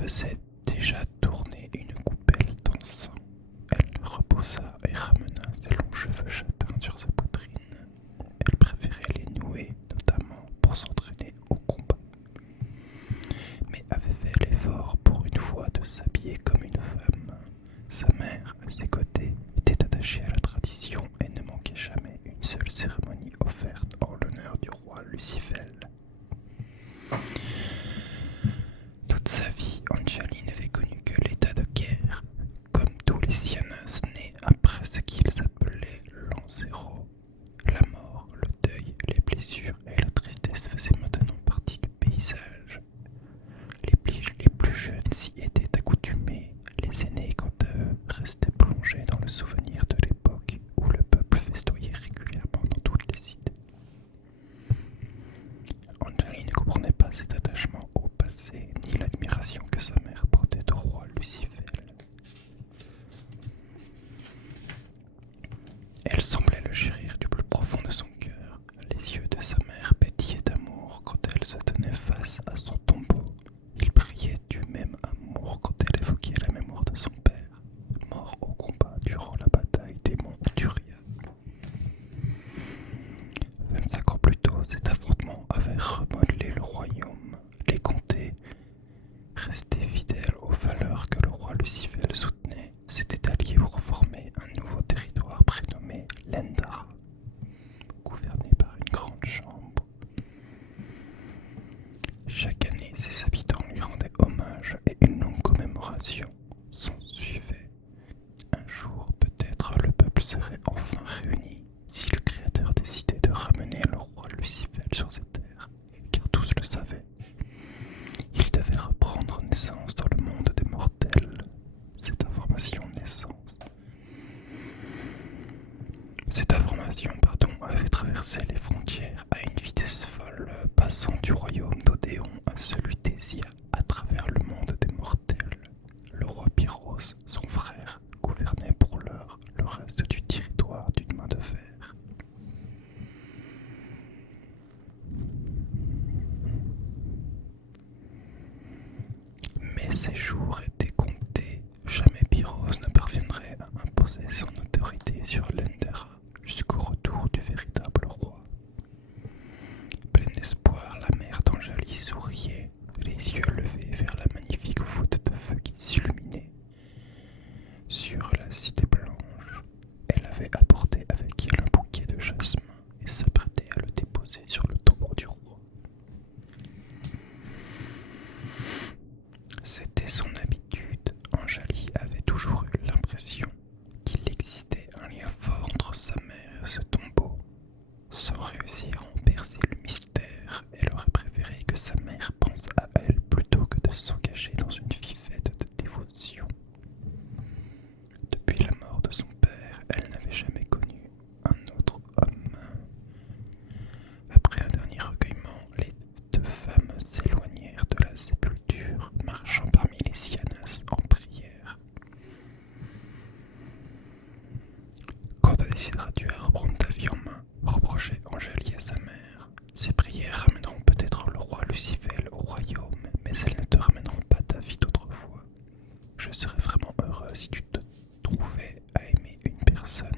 faisait déjà tourner une coupelle d'encens. Elle reposa et ramena ses longs cheveux châtains sur sa poitrine. Elle préférait les nouer, notamment pour s'entraîner au combat, mais avait fait l'effort pour une fois de s'habiller comme une femme. Sa mère, à ses côtés, était attachée à la tradition et ne manquait jamais une seule cérémonie offerte en l'honneur du roi Lucifel. Toute sa vie, Angeline n'avait connu que l'état de guerre, comme tous les Sianas nés après ce qu'ils appelaient l'an zéro. La mort, le deuil, les blessures et la tristesse faisaient maintenant partie du paysage. Les plus jeunes s'y étaient accoutumés, les aînés, quant à eux, restaient plongés dans le souvenir de l'époque où le peuple festoyait régulièrement dans toutes les cités. Angeline ne comprenait pas cet attachement au passé, ni l'admiration que sa mère portait au roi Lucifel. Elle semblait le chérir du plus profond de son cœur. Les yeux de sa mère pétillaient d'amour quand elle se tenait face à son tombeau. Il brillait du même amour quand elle évoquait la mémoire de son père, mort au combat durant la bataille des monts Turia. 25 ans plus tôt, cet affrontement avait remodelé le royaume. Les comtés, restés fidèles aux valeurs que le roi Lucifel soutenait, s'étaient alliés pour former un nouveau territoire prénommé Lendara, gouverné par une grande chambre. Chaque année, ses habitants lui rendaient hommage et une longue commémoration s'ensuivait. Un jour, peut-être, le peuple serait enfin réuni si le Créateur décidait de ramener le roi Lucifel sur cette terre, car tous le savaient. Il devait reprendre naissance dans le monde des mortels. Cette information avait traversé les frontières à une vitesse folle, passant du royaume d'Odéon à celui d'Ésia à travers le monde des mortels. Le roi Pyros, son frère, gouvernait pour l'heure le reste du territoire d'une main de fer. Mais ses jours étaient comptés. Jamais Pyros ne parviendrait à imposer son autorité sur Lendera jusqu'au retour du véritable roi. Pleine d'espoir, la mère d'Anjali souriait, les yeux levés vers la magnifique voûte de feu qui s'illuminait. Sur la cité blanche, elle avait apporté avec elle un bouquet de jasmin et s'apprêtait à le déposer sur le tombeau du roi. C'était son habitude. Anjali avait toujours eu l'impression qu'il existait un lien fort entre sa mère et ce tombeau. Sans réussir à en percer le mystère, elle aurait préféré que sa mère pense à elle plutôt que de s'engager dans une vie faite de dévotion. Depuis la mort de son père, elle n'avait jamais connu un autre homme. Après un dernier recueillement, les deux femmes s'éloignèrent de la sépulture, marchant parmi les Sianas en prière. Quand décideras-tu à reprendre ta vie en main, reprochait Anjali à sa mère. Ces prières ramèneront peut-être le roi Lucifel au royaume, mais elles ne te ramèneront pas ta vie d'autrefois. Je serais vraiment heureux si tu te trouvais à aimer une personne,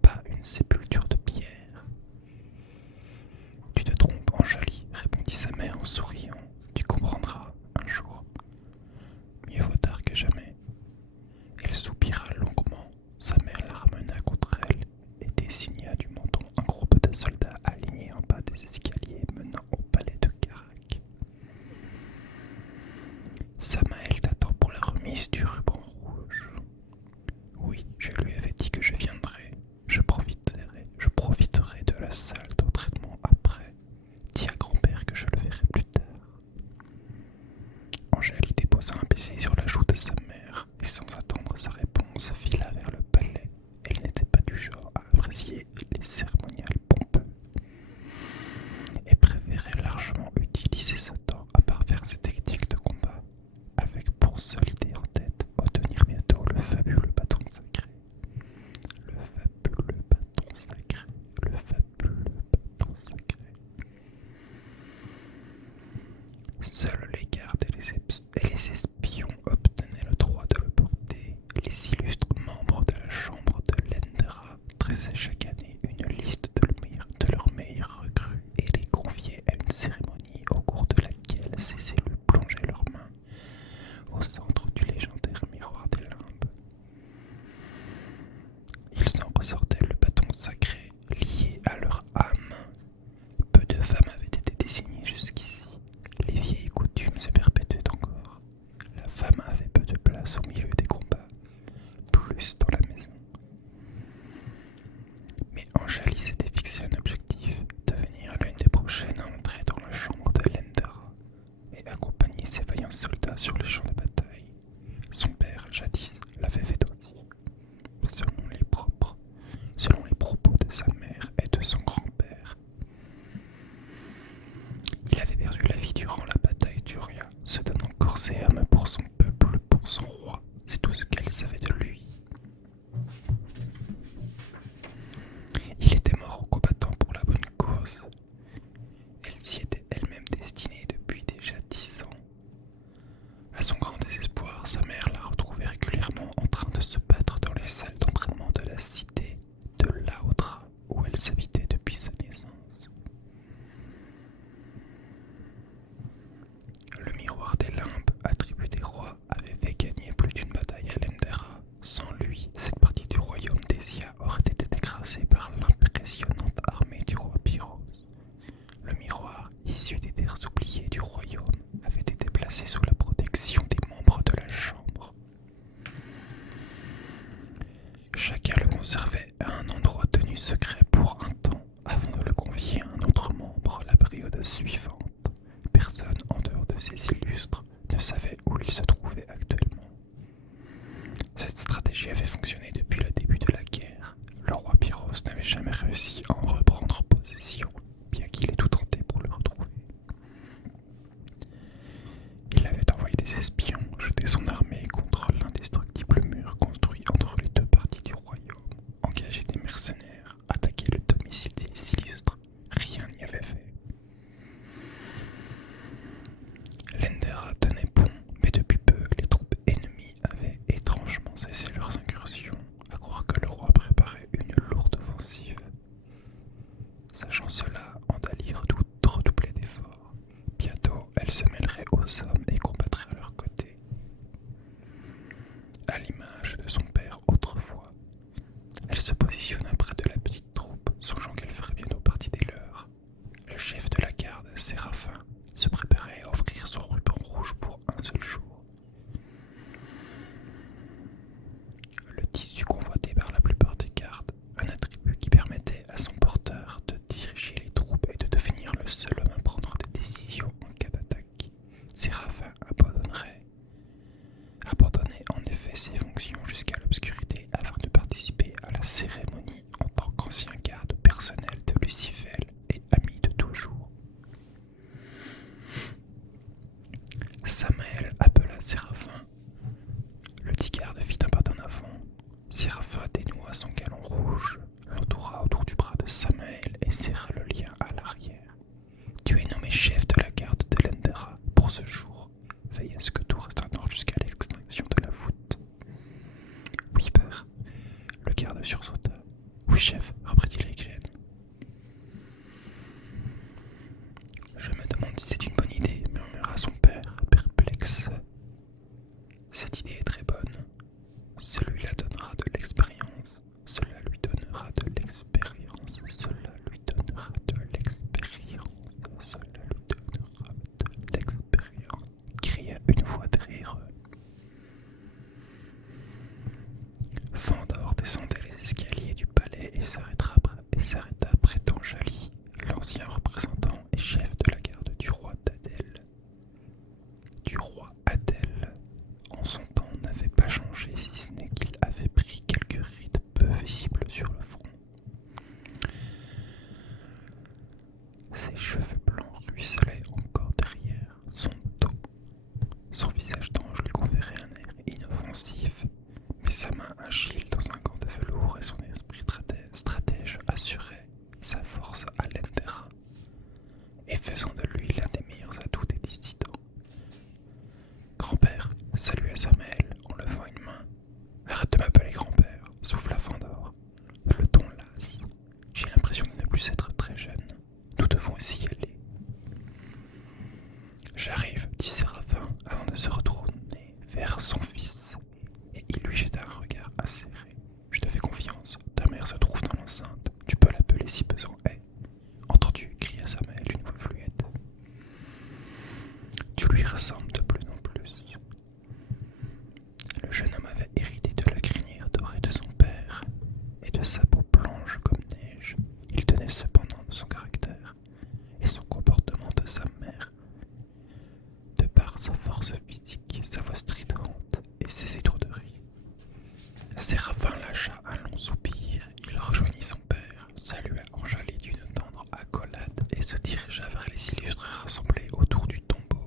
pas une sépulture de pierre. Tu te trompes, Anjali, répondit sa mère en souriant. Tu comprendras un jour. Mieux vaut tard que jamais. Elle soupira longuement. Sa mère la ramena contre elle et désigna du menton un groupe de soldats alignés en bas des escaliers menant au palais de Karak. Samael t'attend pour la remise du ruban rouge. Oui, je lui avais dit que je viendrais. Je profiterai de la salle d'entraînement après. Dis à grand-père que je le verrai plus tard. Anjali déposa un baiser sur la joue de sa mère et sans attendre sa réponse fila vers le palais. Elle n'était pas du genre à apprécier les cérémonials pompeux et préférait largement utiliser ce temps à parfaire ses techniques de combat, avec pour seule idée en tête obtenir bientôt le fabuleux bâton sacré. Le fabuleux bâton sacré. Le fabuleux bâton sacré. Seuls les gardes et À son grand désespoir, sa mère la retrouvait régulièrement en train de se battre dans les salles d'entraînement de la cité de Laotra, où elle s'habitait depuis sa naissance. Le miroir des limbes, attribut des rois, avait fait gagner plus d'une bataille à Lendera. Sans lui, cette partie du royaume d'Esia aurait été écrasée par l'impressionnante armée du roi Pyrrhos. Le miroir, issu des terres oubliées du royaume, avait été placé sous la protection des membres de la chambre. Chacun le conservait à un endroit tenu secret pour un temps, avant de le confier à un autre membre la période suivante. Personne en dehors de ces illustres ne savait où il se trouvait actuellement. Cette stratégie avait fonctionné depuis le début de la guerre. Le roi Pyrrhos n'avait jamais réussi à en reprendre possession, bien qu'il ait tout tenté pour le retrouver. Il avait envoyé des espions jeter son armée contre l'indestructible mur construit entre les deux parties du royaume, engager des mercenaires, attaquer le domicile des illustres. Rien n'y avait fait. Lendera tenait bon, mais depuis peu, les troupes ennemies avaient étrangement cessé leurs incursions, à croire que le roi préparait une lourde offensive. Sachant cela, Andali redoublait d'efforts. Bientôt, elle se mêlerait aux hommes et combattrait à leur côté. À l'image de son père autrefois, elle se positionna près de la petite troupe, songeant qu'elle ferait bientôt partie des leurs. Le chef de la garde, Séraphin, se préparait à offrir son ruban rouge pour un seul jour. Le tissu convoité par la plupart des gardes, un attribut qui permettait à son porteur de diriger les troupes et de devenir le seul homme à prendre des décisions en cas d'attaque. Séraphin abandonnait en effet ses fonctions jusqu'à l'obscurité afin de participer à la cérémonie en tant qu'ancien garde personnel de Lucifel et ami de toujours. Samael appela Séraphin. Le dit garde fit un pas en avant. Séraphin dénoua son galon rouge, l'entoura autour du bras de Samael et serra le lien à l'arrière. Tu es nommé chef de la garde de Lendera pour ce jour. Veille à ce que tout reste en ordre jusqu'à l'extinction de la voûte. Oui, père. Le garde sursauta. Oui, chef, reprit-il avec gêne. Je me demande si c'est une bonne idée, murmura son père, perplexe. Cette idée est très bonne. Celui-là donnera de l'expérience. Cela lui donnera de l'expérience. Cela lui donnera de l'expérience. Cela lui donnera de l'expérience. Cria une voix derrière eux. Fandor descendait les escaliers du palais et s'arrêta près d'Anjali, l'ancien représentant et chef de la garde du roi d'Adel. Du roi Adel, en son temps, n'avait pas changé si ce n'est qu'il avait pris quelques rides peu visibles sur le front. Ses cheveux blancs ruisselaient encore derrière son dos. Son visage d'ange lui conférait un air inoffensif, mais sa main agile dans un gant de velours et son esprit stratège assuraient sa force à Lendera, et faisant de lui l'un des meilleurs atouts des dissidents. Grand-père, salua Samael en levant une main. Arrête de m'appeler grand-père, souffla Fandor. Le ton lasse. J'ai l'impression de ne plus être très jeune. Nous devons essayer aller. J'arrive, dit Séraphin avant de se retourner vers son fils, et il lui jeta un regard acéré. Je te fais confiance, ta mère se trouve dans l'enceinte, tu peux l'appeler si besoin est. Entendu, cria Samael d'une voix fluette. Tu lui ressembles de plus en plus. Le jeune homme avait hérité de la crinière dorée de son père et de sa peau blanche comme neige. Il tenait cependant de son caractère et son comportement de sa mère. De par sa force physique, sa voix stridente et ses étourderies. Séraphin lâcha un long soupir, il rejoignit son père, salua Anjali d'une tendre accolade et se dirigea vers les illustres rassemblés autour du tombeau.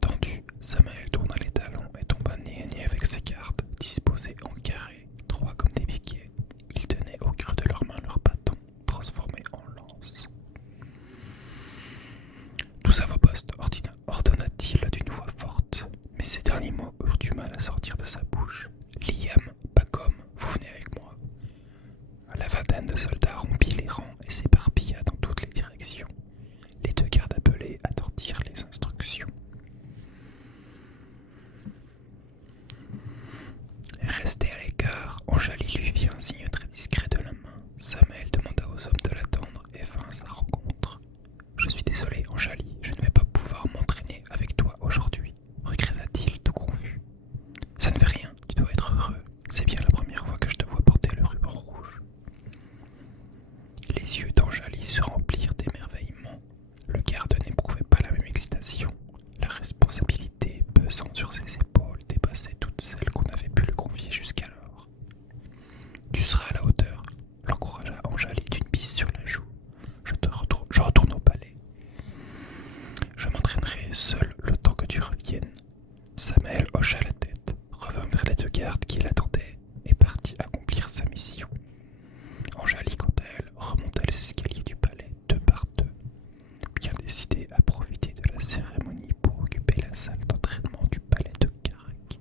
Tendu, Samael tourna les talons et tomba nez à nez avec ses gardes, disposés en carré, droits comme des piquets. Ils tenaient au creux de leurs mains leurs bâtons, transformés en lances. Tous à vos postes, ordonna-t-il d'une voix forte. la salle d'entraînement du palais de Carac.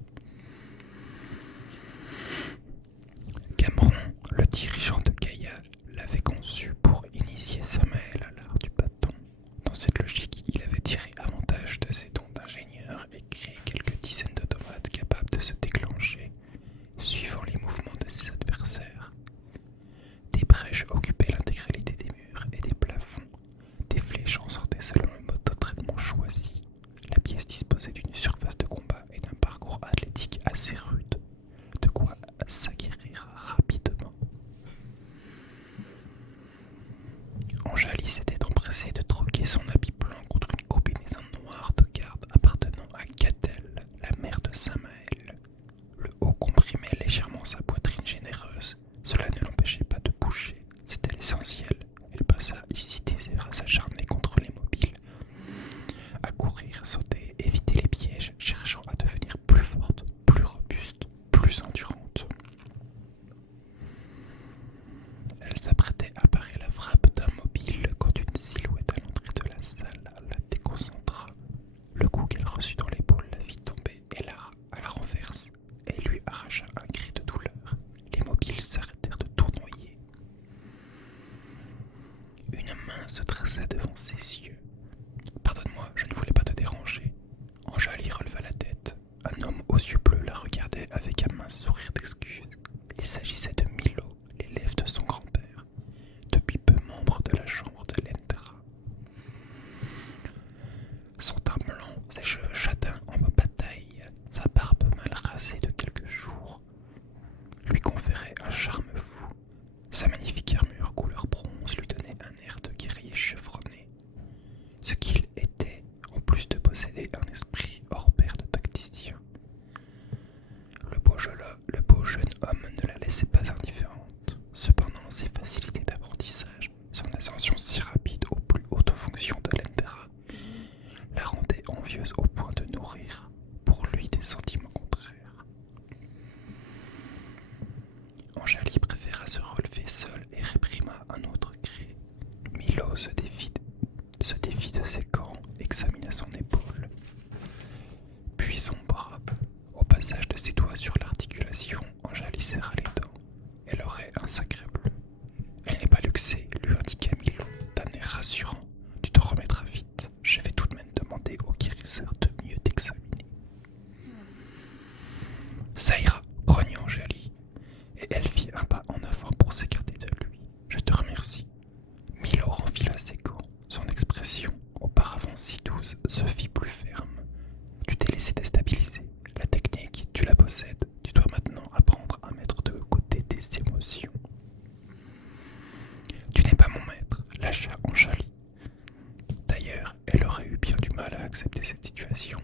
Cameron, le dirigeant de Gaïa, l'avait conçu pour initier Samael à l'art du bâton. Dans cette logique, il avait tiré avantage de ses dons d'ingénieur et créé quelques dizaines d'automates capables de se déclencher, suivant les mouvements de ses adversaires. Des brèches occupaient l'intégralité des murs et des plafonds. Des flèches en sortaient selon le mode d'entraînement choisi. La pièce disposait d'une surface de combat et d'un parcours athlétique assez rude, de quoi s'aguerrir rapidement. Anjali s'était empressée de troquer son habit blanc contre une combinaison noire de garde appartenant à Catel, la mère de Samael. Le haut comprimait légèrement sa poitrine généreuse. Cela ne l'empêchait pas de bouger, c'était l'essentiel. Elle passa ici des heures à s'acharner contre les mobiles, à courir, sauter, éviter les pièges, cherchant à devenir plus forte, plus robuste, plus endurante. Elle s'apprêtait à parer la frappe d'un mobile quand une silhouette à l'entrée de la salle la déconcentra. Le coup qu'elle reçut dans l'épaule la fit tomber et à la renverse et lui arracha un cri de douleur. Les mobiles s'arrêtèrent de tournoyer. Une main se dressa devant ses yeux. « Pardonne-moi, je ne voulais pas te déranger. » Anjali releva la tête. Un homme aux yeux bleus la regardait avec un mince sourire d'excuse. Il s'agissait de Milo, l'élève de son grand-père, depuis peu membre de la chambre de l'Entera. Son teint blanc, ses cheveux châtains en bataille, sa barbe mal rasée de quelques jours, lui conféraient un charme fou. Sa magnifique armure couleur bronze lui donnait un air de guerrier chevronné. Ce qu'il était, en plus de posséder un esprit hors pair de tacticien. Le beau jeune homme ne la laissait pas indifférente. Cependant, ses facilités d'apprentissage, son ascension si rapide aux plus hautes fonctions de l'Entera, la rendaient envieuse au point de nourrir, pour lui, des sentiments contraires. Anjali préféra se relever seule et réprima un autre cri. Milo se défit de ses gants, examina son épaule, puis son bras. Au passage de ses doigts sur l'articulation, Anjali serra les dents. Elle aurait un sacré bleu. Elle n'est pas luxée, lui indiqua Milo d'un air rassurant. Tu t'en remettras vite. Je vais tout de même demander au guérisseur de mieux t'examiner. Ça ira, grogna Anjali, et elle fit un pas en avant pour s'écarter de lui. Je te remercie. Milo renfila ses gants. Son expression, auparavant si douce, se fit plus ferme. Tu t'es laissé déstabiliser. La technique, tu la possèdes. Tu dois maintenant apprendre à mettre de côté tes émotions. Tu n'es pas mon maître, lâcha Anjali. D'ailleurs, elle aurait eu bien du mal à accepter cette situation.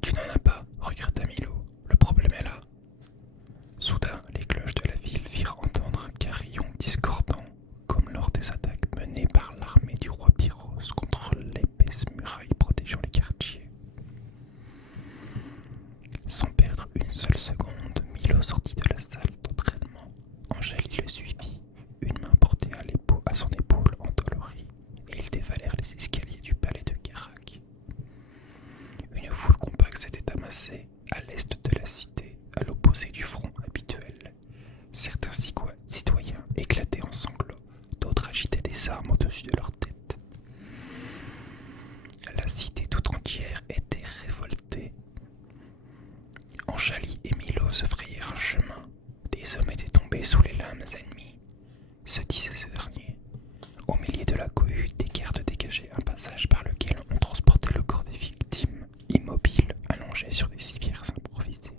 Tu n'en as pas, regretta Milo. Le problème est là. Soudain, les cloches de la ville firent entendre un carillon discordant, comme lors des attaques menées par l'armée du roi Pyros contre l'épaisse muraille protégeant les quartiers. Sans perdre une seule seconde, Milo sortit de la salle d'entraînement. Anjali le suivit, une main portée à son épaule endolorie, et ils dévalèrent les escaliers du palais de Carac. Une foule compacte s'était amassée à l'est de la cité, à l'opposé du front habituel. Certains citoyens éclataient en sanglots, d'autres agitaient des armes au-dessus de leur tête. La cité tout entière était révoltée. Anjali et Milo se frayèrent un chemin. Des hommes étaient tombés sous les lames ennemies, se disait ce dernier. Au milieu de la cohue, des gardes dégageaient un passage par lequel on transportait le corps des victimes, immobiles, allongés sur des civières improvisées.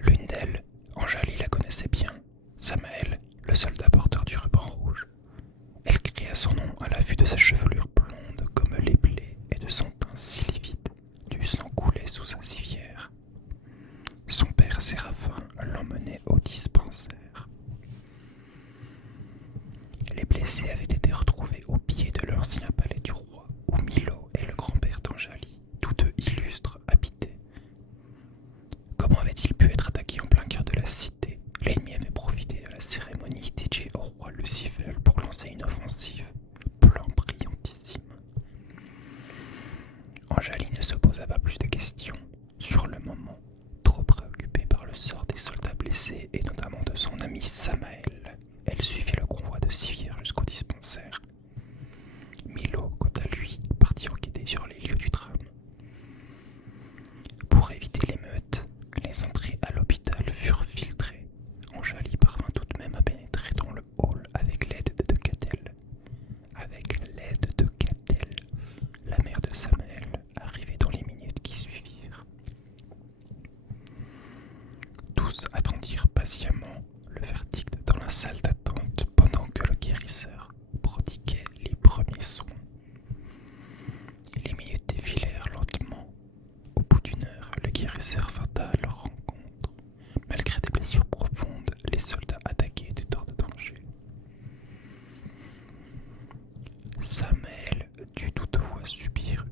L'une d'elles, Anjali la connaissait bien, Samael, le soldat porteur du ruban rouge. Elle cria son nom à la vue de sa chevelure blonde comme les blés et de son teint si livide. Du sang coulait sous sa civière. Anjali ne se posa pas plus de questions. Sur le moment, trop préoccupée par le sort des soldats blessés et notamment de son ami Samael, elle suivit le convoi de civières jusqu'au dispensaire. Milo, quant à lui, partit enquêter sur les lieux du drame. Pour éviter l'émeute, les entrées à l'hôpital furent filtrées. Anjali parvint tout de même à pénétrer dans le hall avec l'aide de Catel. La mère de Samael arrivait dans les minutes qui suivirent. Tous attendirent patiemment le verdict dans la salle d'attente pendant que le guérisseur prodiguait les premiers soins. Les minutes défilèrent lentement. Au bout d'une heure, le guérisseur vint à leur rencontre. Malgré des blessures profondes, les soldats attaqués étaient hors de danger. Samael dut toutefois subir